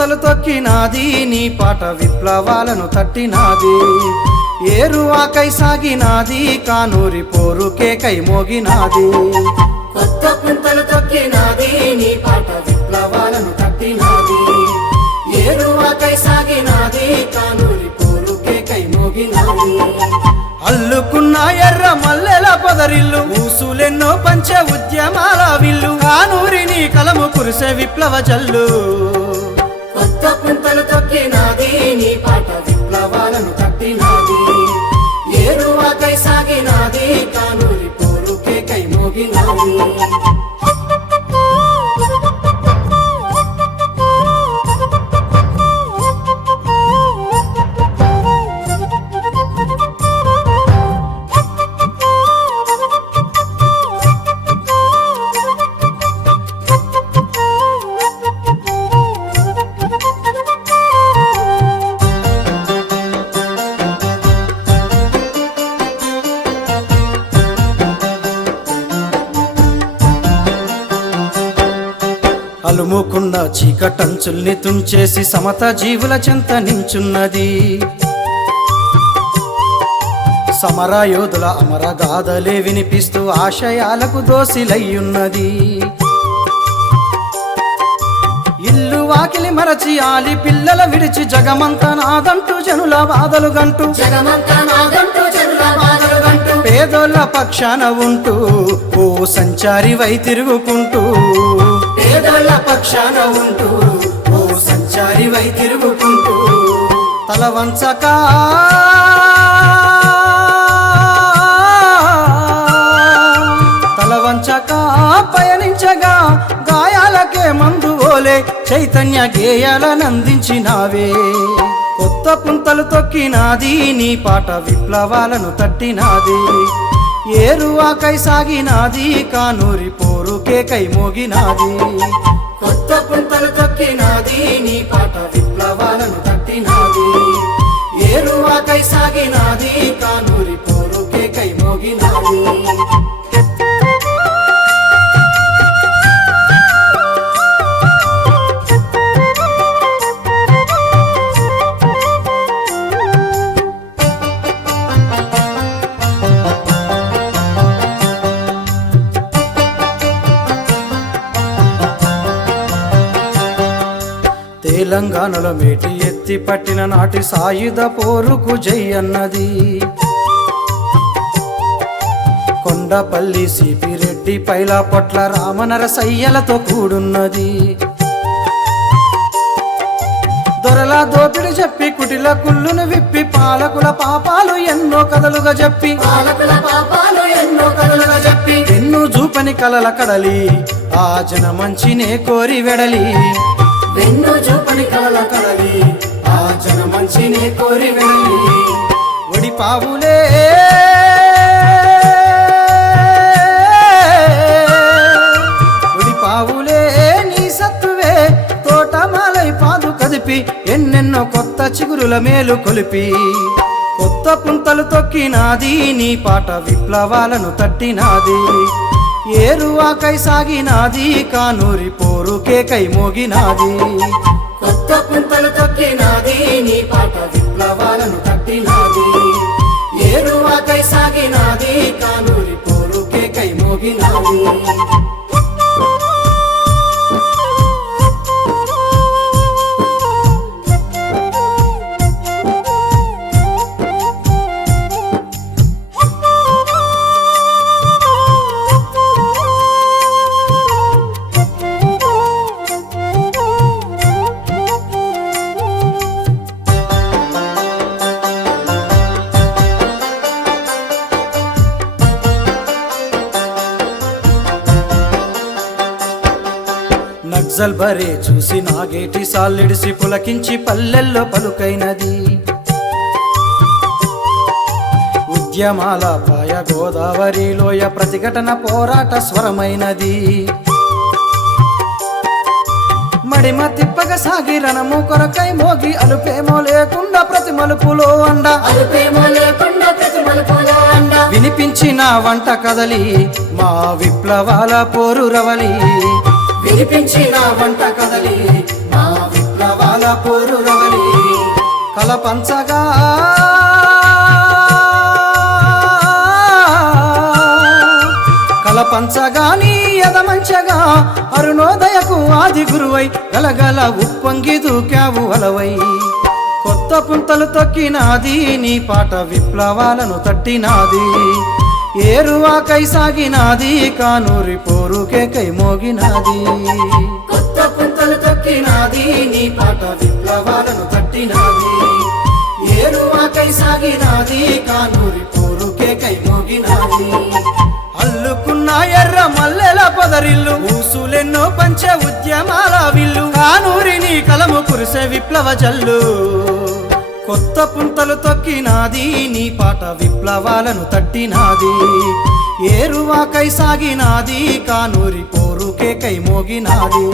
పుంతలు తొక్కినాది నీ పాట విప్లవాలను తట్టినాది ఏరువాకై సాగినాది కానూరి పోరుకే కై మోగినాది కొత్త పుంతలు తొక్కినాది నీ పాట విప్లవాలను తట్టినాది ఏరువాకై సాగినాది కానూరి పోరుకే కై మోగినాది అల్లుకున్న ఎర్ర మల్లెల పొదరిల్లు ఊసులెన్నో పంచ ఉద్యమాల విల్లు కానూరిని కలము కురిసే విప్లవ జల్లు కొత్త పుంతలు తొక్కినాది నీ పాట విప్లవాలను తట్టినాది ఏరువాకై సాగినాది కానూరి పోరుకే కై మోగినాది అలుముకున్న చీకటంచుల్ని తుంచేసి సమత జీవుల చెంత నించున్నది సమరయోధుల అమరగాథలే వినిపిస్తూ ఆశయాలకు దోసిలయ్యున్నది ఇల్లు వాకిలి మరచి ఆలి పిల్లల విడిచి జగమంత నాదంటూ జనుల బాధలు గంటూ పేదోళ్ళ పక్షాన ఉంటూ ఓ సంచారి వై తిరుగుకుంటూ పేదోళ్ళ పక్షాన ఉంటూ ఓ సంచారి వై తిరుగుకుంటూ తల వంచక పయనించగా గాయాలకే మందు ఓలే చైతన్య గేయాలనందించినావే కొత్త పుంతలు తొక్కినాది నీ పాట విప్లవాలను తట్టినాది ఏరువాకై సాగినాది కానూరి పోరుకే కై మోగినాది కొత్త పుంతలు తొక్కినాది నీ పాట విప్లవాలను తట్టినాది ఏరువాకై సాగినాది కానూరి పోరుకే కై మోగినాది తెలంగాణలో మేటి ఎత్తి పట్టిన నాటి సాయుధ పోరుకు జై అన్నది కొండపల్లి సిపిరెడ్డి పైలా పొట్ల రామనరసయ్యలతో కూడున్నది దొరల దోపిడి చెప్పి కుటిల కుళ్ళును విప్పి పాలకుల పాపాలు ఎన్నో కథలుగా చెప్పి ఎన్నో చూపని కలల కడలి ఆ జన మంచినే కోరి వెడలి వెన్ను చూపని కలల కడలి ఆ జన మంచినే కోరి వెళ్ళి ఒడి పావులే నీ సత్తువే తోటమాలై పాదు కదిపి ఎన్నెన్నో కొత్త చిగురుల మేలు కొలిపి కొత్త పుంతలు తొక్కినాది నీ పాట విప్లవాలను తట్టినాది ఏరువాకై సాగినాది కానూరి పోరుకే కై మోగినాది కొత్త పుంతలు తొక్కినాది నీ పాట విప్లవాలను తట్టినాది ఏరువాకై సాగినాది కానూరి పోరుకే కై మోగినాది నక్సల్ బరే చూసి నాగేటి సాలిడిసి పులకించి పల్లెల్లో పలుకైనది ఉద్యమాల పాయ గోదావరిలోయ ప్రతిఘటన పోరాట స్వరమైనది మడిమ తిప్పక సాగి రణము కొరకై మోగి అలుపేమో లేకుండా ప్రతి మలుపులో అండ వినిపించిన వంట కదలి మా విప్లవాల పోరు రవలి వినిపించిన వంట కదలి మా విప్లవాల విప్లవాల పోరు రవలి కలపంచగా కలపంచగా నీ ఎదమంచగా అరుణోదయకు ఆది గురువై గలగల ఉప్పొంగి దూకావు అలవై కొత్త పుంతలు తొక్కినాది నీ పాట విప్లవాలను తట్టినాది ఏరువాకై సాగినాది కానూరి పోరుకే కై మోగినాది కొత్త పుంతలు తొక్కినాది నీ పాట విప్లవాలను తట్టినాది ఏరువాకై సాగినాది కానూరి పోరుకే కై మోగినాది అల్లుకున్న ఎర్ర మల్లెల పొదరిల్లు ఊసులెన్నో పంచే ఉద్యమాల విల్లు కానూరి నీ కలము కురిసే విప్లవ జల్లు కొత్త పుంతలు తొక్కినాది నీ పాట విప్లవాలను తట్టినాది ఏరువాకై సాగినాది కానూరి పోరుకే కై మోగినాది